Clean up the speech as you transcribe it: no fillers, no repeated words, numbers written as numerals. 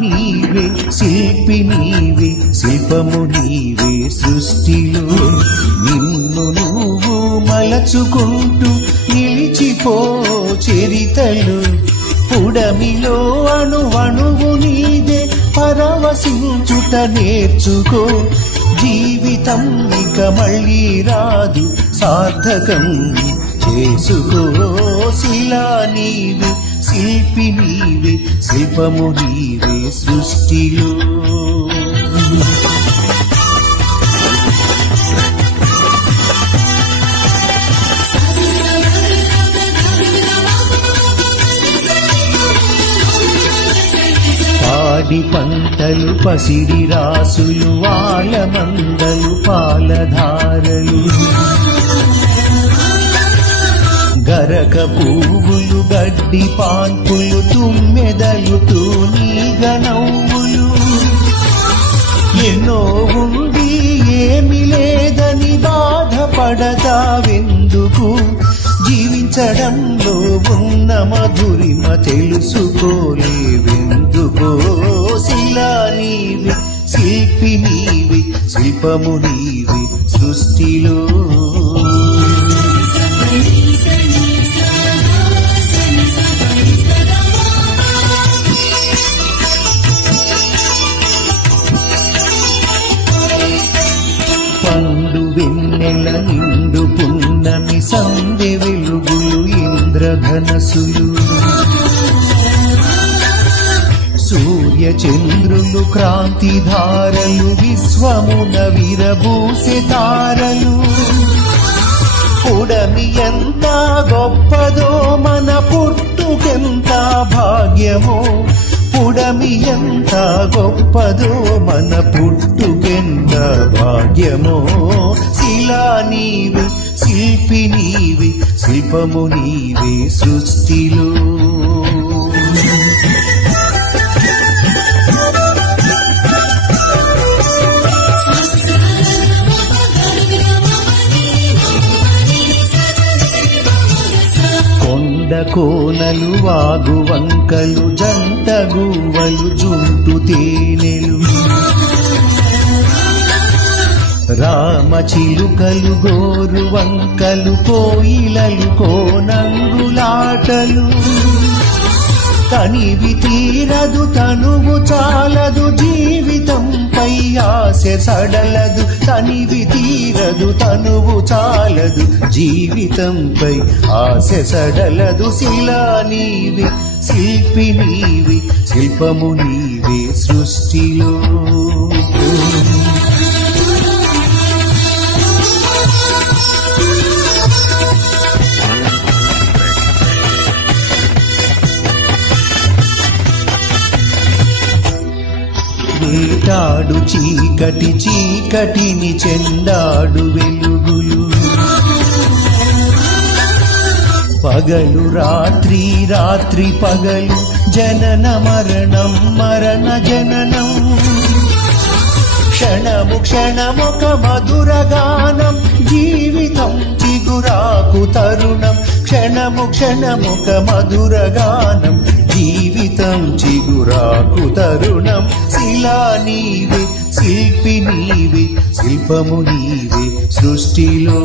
నీవే శిల్పి నీవే శిల్పము నీవే సృష్టిలో నిన్ను నువ్వు మలచుకుంటూ నిలిచిపో చరితలు పుడమిలో అణువణువు నీదే పరవశించుట నేర్చుకో జీవితం ఇక మళ్ళీ రాదు సార్థకం చేసుకో శిలా నీవే శిల్పి నీవే శిల్పము నీవే సృష్టిలో పాడి పంటలు పసిడి రాసులు వాలమందలు పాలధారలు గరక పువ్వులు గడ్డి పాన్పులు తుమ్మెదలు తూనీగ నవ్వులు ఎన్నో ఉండి ఏమి లేదని బాధపడతావెందుకు జీవించడంలో ఉన్న మధురిమ తెలుసుకోలేవెందుకో శిలా నీవే శిల్పి నీవే శిల్పము నీవే సృష్టిలో పండు వెన్నెల నిండు పున్నమి సందె వెలుగులు ఇంద్రధనసులు సూర్య చంద్రులు క్రాంతిధారలు విశ్వమున విరబూసె తారలు పుడమి ఎంత గొప్పదో మన పుట్టుకెంత భాగ్యమో పుడమి ఎంత గొప్పదో మన పుట్టుకెంత భాగ్యమో శిలా నీవే శిల్పి నీవే శిల్పము నీవే సృష్టిలో కొండ కోనలు వాగు వంకలు జంట గువ్వలు జుంటు తేనెలు రామ చిలుకలు గోరు వంకలు కోయిలలు కోనంగులాటలు తనివి తీరదు తనువు చాలదు జీవితంపై ఆశ సడలదు తనివి తీరదు తనువు చాలదు జీవితంపై ఆశ సడలదు శిలా నీవే శిల్పి నీవే శిల్పము నీవే సృష్టిలో వేటాడు చీకటి చీకటిని చెండాడు వెలుగులు పగలు రాత్రి రాత్రి పగలు జనన మరణం మరణ జననం క్షణము క్షణమొక మధుర గానం జీవితం చిగురాకు తరుణం క్షణము క్షణమొక మధుర గానం జీవితం చిగురాకు తరుణం శిలా నీవే శిల్పి నీవే శిల్పము నీవే సృష్టిలో